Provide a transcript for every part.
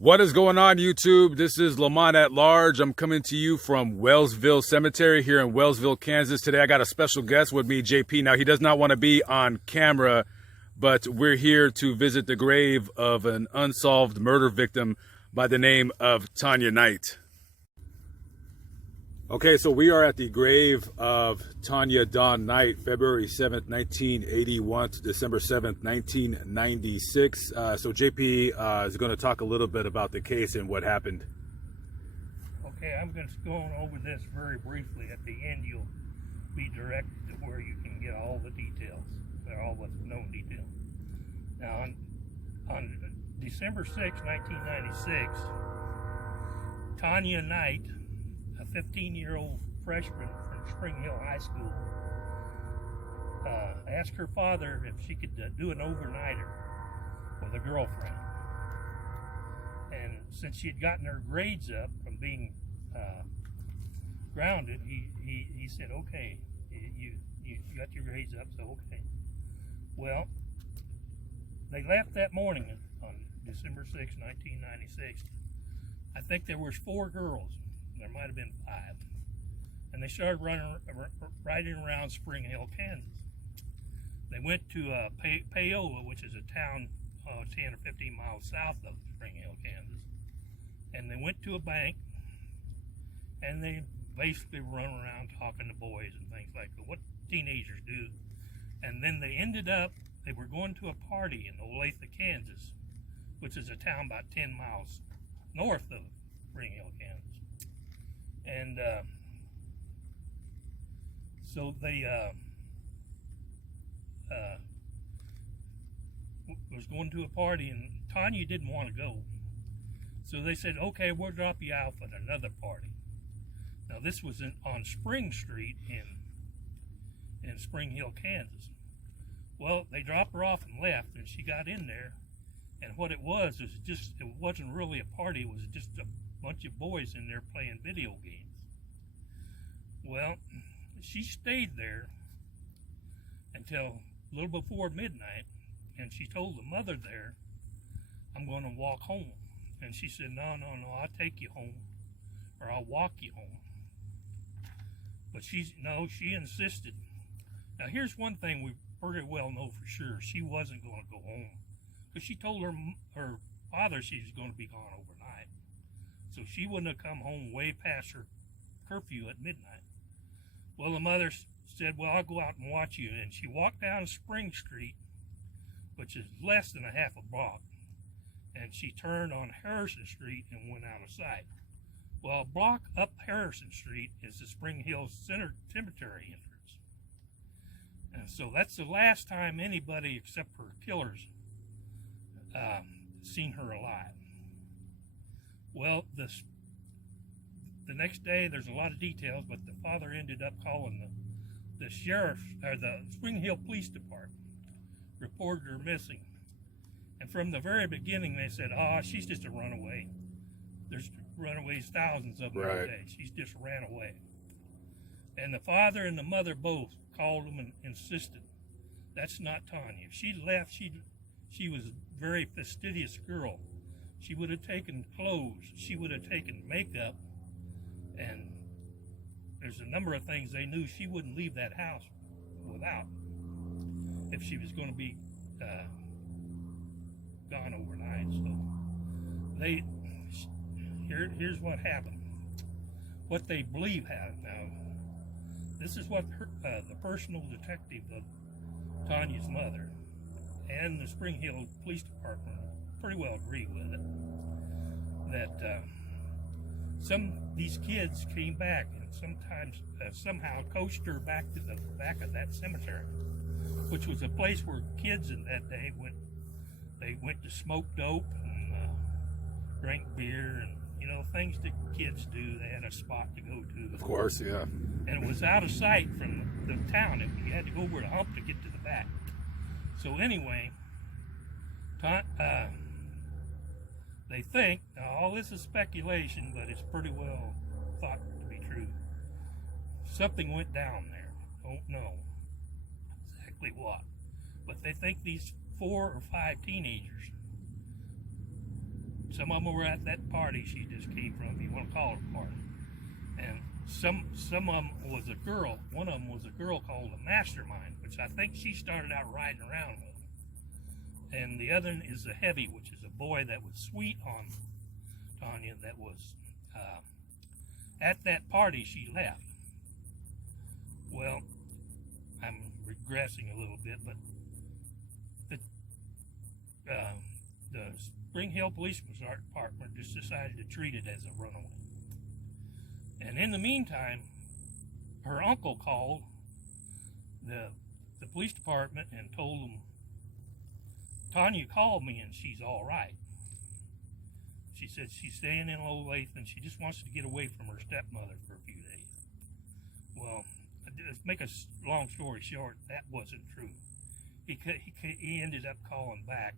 What is going on, YouTube? This is Lamont at Large. I'm coming to you from Wellsville Cemetery here in Wellsville, Kansas. Today I got a special guest with me, JP. Now, he does not want to be on camera, but we're here to visit the grave of an unsolved murder victim by the name of Tawnya Knight. Okay, so we are at the grave of Tawnya Dawn Knight, February 7th, 1981 to December 7th, 1996. So JP is going to talk a little bit about the case and what happened. Okay, I'm just going over this very briefly. At the end, you'll be directed to where you can get all the details, all the known details. Now, on December 6, 1996, Tawnya Knight, a 15-year-old freshman from Spring Hill High School, asked her father if she could do an overnighter with a girlfriend. And since she had gotten her grades up from being grounded, he said, okay, you got your grades up, so okay. Well, they left that morning on December 6, 1996. I think there was 4 girls. There might have been 5. And they started riding around Spring Hill, Kansas. They went to Paola, which is a town 10 or 15 miles south of Spring Hill, Kansas. And they went to a bank, and they basically run around talking to boys and things like that, what teenagers do. And then they ended up, they were going to a party in Olathe, Kansas, which is a town about 10 miles north of Spring Hill, Kansas. And so they was going to a party, and Tawnya didn't want to go. So they said, okay, we'll drop you off at another party. Now this was on Spring Street in Spring Hill, Kansas. Well, they dropped her off and left, and she got in there, and what it was just, it wasn't really a party, it was just a bunch of boys in there playing video games. Well, she stayed there until a little before midnight, and she told the mother there, I'm going to walk home. And she said, no, I'll take you home, or I'll walk you home. But she insisted. Now here's one thing we pretty well know for sure. She wasn't going to go home, because she told her father she was going to be gone overnight. So she wouldn't have come home way past her curfew at midnight. Well, the mother said, well, I'll go out and watch you. And she walked down Spring Street, which is less than a half a block. And she turned on Harrison Street and went out of sight. Well, a block up Harrison Street is the Spring Hill Cemetery entrance. And so that's the last time anybody except for killers seen her alive. Well, the next day, there's a lot of details, but the father ended up calling the sheriff, or the Spring Hill Police Department, reported her missing. And from the very beginning, they said, she's just a runaway. There's runaways, thousands of them every day. She's just ran away. And the father and the mother both called them and insisted, that's not Tawnya. If she left, she was a very fastidious girl. She would have taken clothes, she would have taken makeup, and there's a number of things they knew she wouldn't leave that house without if she was going to be gone overnight. So here's what happened. What they believe happened. Now, this is what the personal detective of Tanya's mother and the Spring Hill Police Department pretty well agree with it, that these kids came back and sometimes somehow coached her back to the back of that cemetery, which was a place where kids in that day went to smoke dope and drink beer and things that kids do. They had a spot to go to. Of course, yeah. And it was out of sight from the town. You had to go over the hump to get to the back. So anyway, they think, now all this is speculation, but it's pretty well thought to be true. Something went down there. Don't know exactly what. But they think these 4 or 5 teenagers some of them were at that party she just came from, if you want to call it a party. And some of them was a girl. One of them was a girl called the Mastermind, which I think she started out riding around with. And the other is the Heavy, which is a boy that was sweet on Tawnya, that was at that party she left. Well, I'm regressing a little bit, but the Spring Hill Police Department just decided to treat it as a runaway. And in the meantime, her uncle called the police department and told them, Tawnya called me and she's all right. She said she's staying in Olathe and she just wants to get away from her stepmother for a few days. Well, to make a long story short, that wasn't true. He ended up calling back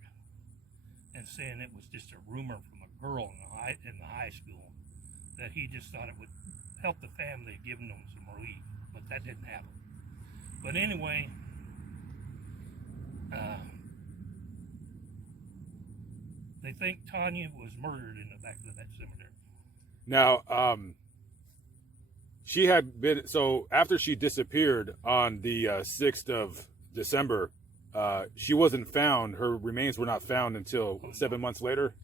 and saying it was just a rumor from a girl in the high school, that he just thought it would help the family, giving them some relief, but that didn't happen. But anyway, they think Tawnya was murdered in the back of that cemetery. Now, she had been, so after she disappeared on the 6th of December, she wasn't found. Her remains were not found until 7 months later.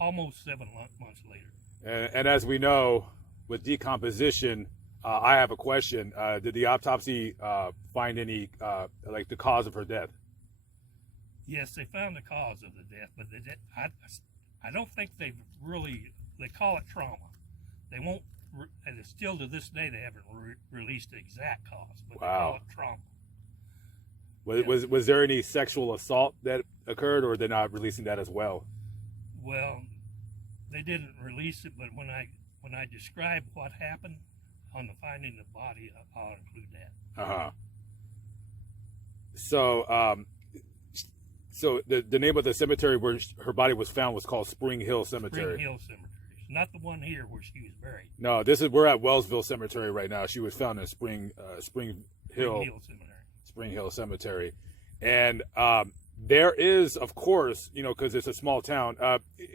Almost 7 months later. And as we know, with decomposition, I have a question. Did the autopsy find any, like the cause of her death? Yes, they found the cause of the death, but I don't think they've really, they call it trauma. They won't, and it's still to this day, they haven't released the exact cause, but wow. They call it trauma. Was there any sexual assault that occurred, or they're not releasing that as well? Well, they didn't release it, but when I describe what happened on the finding of the body, I'll include that. Uh-huh. So the name of the cemetery where her body was found was called Spring Hill Cemetery. Spring Hill Cemetery. It's not the one here where she was buried. No, we're at Wellsville Cemetery right now. She was found in Spring Hill Cemetery. Spring Hill Cemetery. And there is, of course, you know, because it's a small town,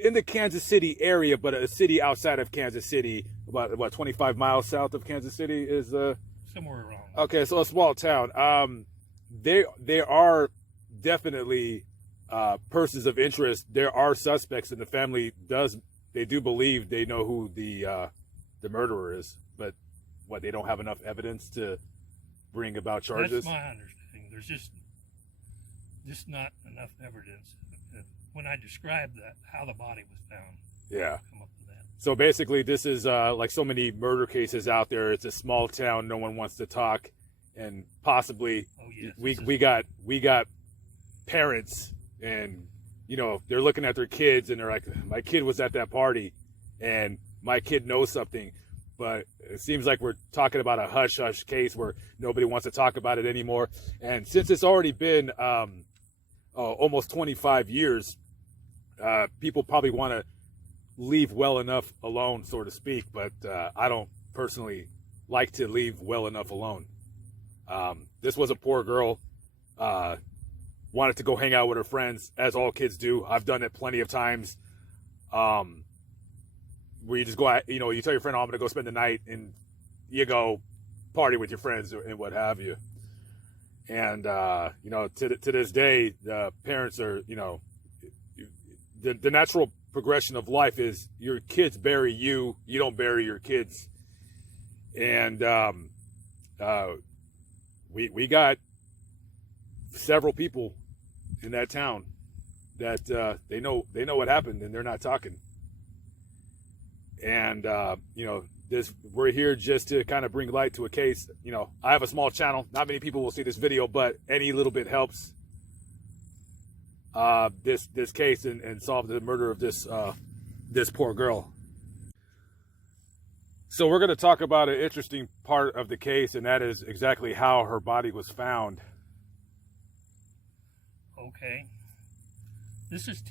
in the Kansas City area, but a city outside of Kansas City, about 25 miles south of Kansas City is somewhere around. Okay, so a small town. There are definitely persons of interest. There are suspects, and the family they do believe they know who the murderer is, but they don't have enough evidence to bring about charges. That's my understanding. There's just not enough evidence. When I described how the body was found, yeah, come up with that. So basically, this is like so many murder cases out there. It's a small town. No one wants to talk, and possibly we got parents, and you know, they're looking at their kids and they're like, my kid was at that party and my kid knows something, but it seems like we're talking about a hush-hush case where nobody wants to talk about it anymore. And since it's already been almost 25 years, people probably want to leave well enough alone, so to speak, but I don't personally like to leave well enough alone. This was a poor girl, wanted to go hang out with her friends, as all kids do. I've done it plenty of times. Where you just go out, you know, you tell your friend, oh, I'm going to go spend the night, and you go party with your friends and what have you. And, you know, to this day, the parents are, you know, the natural progression of life is your kids bury you, you don't bury your kids. And we got several people in that town that they know what happened, and they're not talking. And you know, we're here just to kind of bring light to a case. You know, I have a small channel. Not many people will see this video, but any little bit helps this case and solve the murder of this poor girl. So we're going to talk about an interesting part of the case, and that is exactly how her body was found. Okay. This is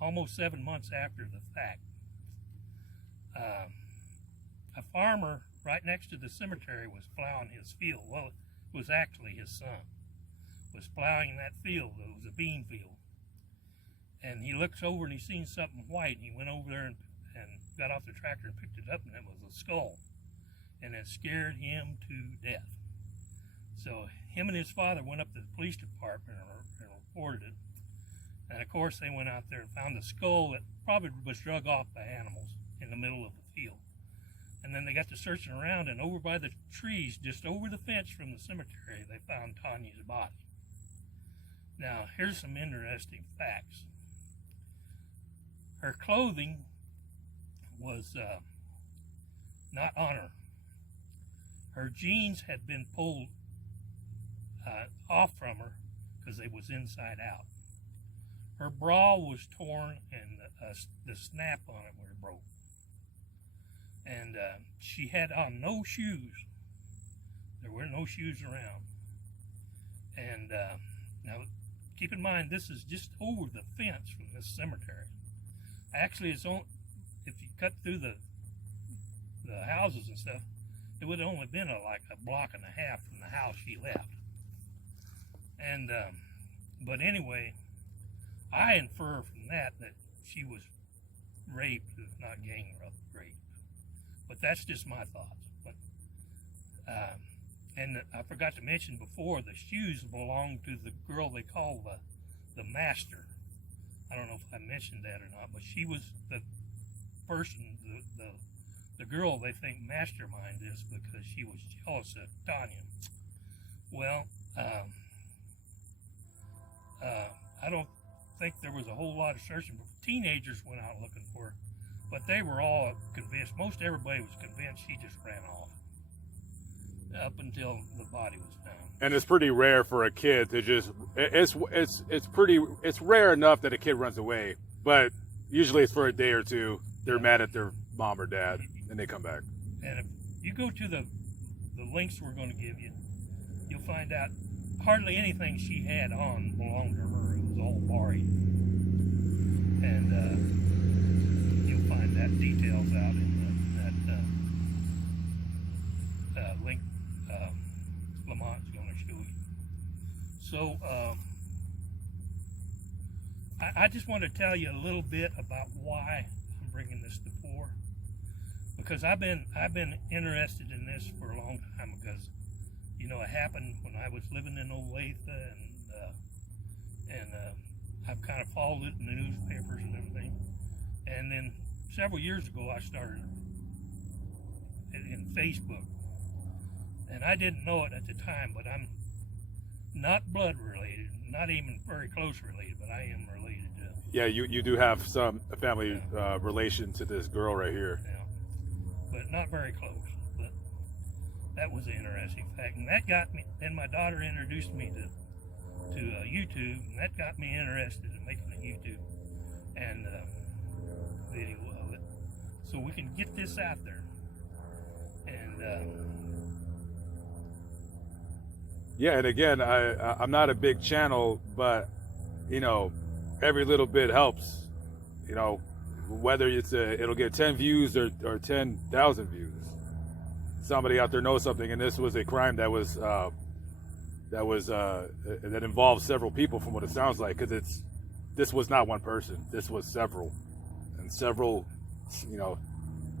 almost 7 months after the fact. A farmer right next to the cemetery was plowing his field. Well, it was actually his son was plowing that field. It was a bean field. And he looks over and he seen something white. And he went over there and got off the tractor and picked it up, and it was a skull. And it scared him to death. So him and his father went up to the police department and reported it. And of course they went out there and found a skull that probably was drug off by animals in the middle of the field. And then they got to searching around, and over by the trees, just over the fence from the cemetery, they found Tanya's body. Now, here's some interesting facts. Her clothing was not on her. Her jeans had been pulled off from her because they was inside out. Her bra was torn, and the snap on it was broke. And she had on no shoes. There were no shoes around. And now, keep in mind, this is just over the fence from this cemetery. Actually, it's on, if you cut through the houses and stuff, it would have only been like a block and a half from the house she left. And but anyway, I infer from that she was raped, if not gang raped. But that's just my thoughts. But and I forgot to mention before, the shoes belonged to the girl they call the master. I don't know if I mentioned that or not, but she was the person, the girl they think mastermind this, because she was jealous of Tawnya. Well, I don't think there was a whole lot of searching. Teenagers went out looking for her, but they were all convinced. Most everybody was convinced she just ran off up until the body was found. And it's pretty rare for a kid to just, it's rare enough that a kid runs away, but usually it's for a day or two. They're mad at their mom or dad, and they come back. And if you go to the links we're going to give you, you'll find out hardly anything she had on belonged to her. It was all Bari. And you'll find that details out in that link Lamont's going to show you. So I just want to tell you a little bit about why I'm bringing this to fore, because I've been interested in this for a long time, because you know, it happened when I was living in Olathe, and I've kind of followed it in the newspapers and everything. And then several years ago, I started in Facebook, and I didn't know it at the time, but I'm not blood related, not even very close related, but I am related to. Yeah, you do have some family relation to this girl right here. Yeah, but not very close. But that was an interesting fact, and that got me. Then my daughter introduced me to YouTube, and that got me interested in making a YouTube and video of it, so we can get this out there. And yeah, and again, I'm not a big channel, but you know, every little bit helps. You know, whether it'll get 10 views or 10,000 views. Somebody out there knows something, and this was a crime that involved several people, from what it sounds like, because this was not one person. This was several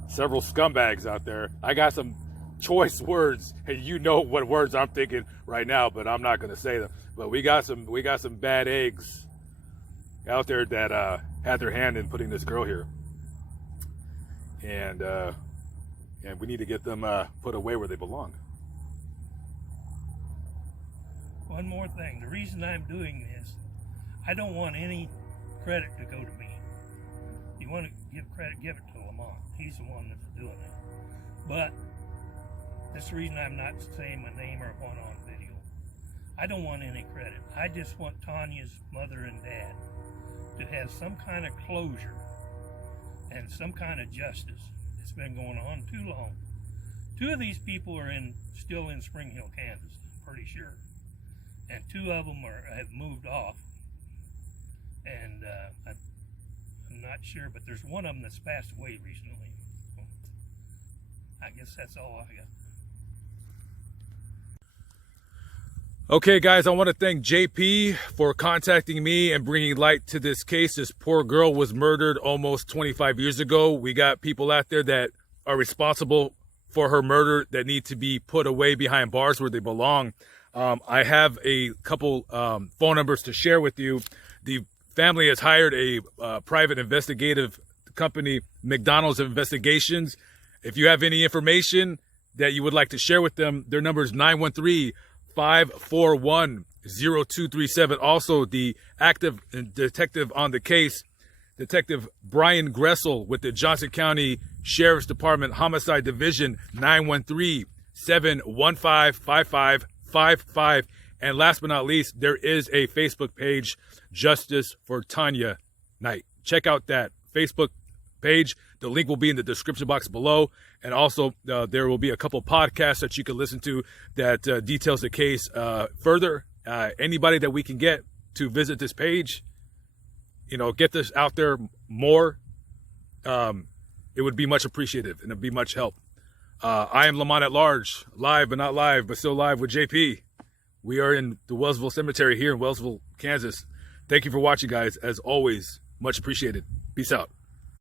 scumbags out there. I got some choice words, and you know what words I'm thinking right now, but I'm not going to say them. But we got some bad eggs out there that had their hand in putting this girl here, and we need to get them put away where they belong. one more thing, the reason I'm doing this, I don't want any credit to go to me. You want to give credit, give it to Lamont. He's the one that's doing it. But that's the reason I'm not saying my name or one on video. I don't want any credit. I just want Tanya's mother and dad to have some kind of closure and some kind of justice. It's been going on too long. 2 of these people are still in Spring Hill, Kansas, I'm pretty sure. And 2 of them have moved off. And I'm not sure, but there's one of them that's passed away recently. So I guess that's all I got. Okay, guys, I want to thank JP for contacting me and bringing light to this case. This poor girl was murdered almost 25 years ago. We got people out there that are responsible for her murder that need to be put away behind bars where they belong. I have a couple phone numbers to share with you. The family has hired a private investigative company, McDonald's Investigations. If you have any information that you would like to share with them, their number is 913-541-0237. Also, the active detective on the case, Detective Brian Gressel with the Johnson County Sheriff's Department Homicide Division, 913-715-5555. And last but not least, there is a Facebook page, Justice for Tawnya Knight. Check out that Facebook page. The link will be in the description box below. And also, there will be a couple podcasts that you can listen to that details the case further. Anybody that we can get to visit this page, get this out there more, it would be much appreciated and it'd be much help. I am Lamont at Large, live but not live, but still live with JP. We are in the Wellsville Cemetery here in Wellsville, Kansas. Thank you for watching, guys. As always, much appreciated. Peace out.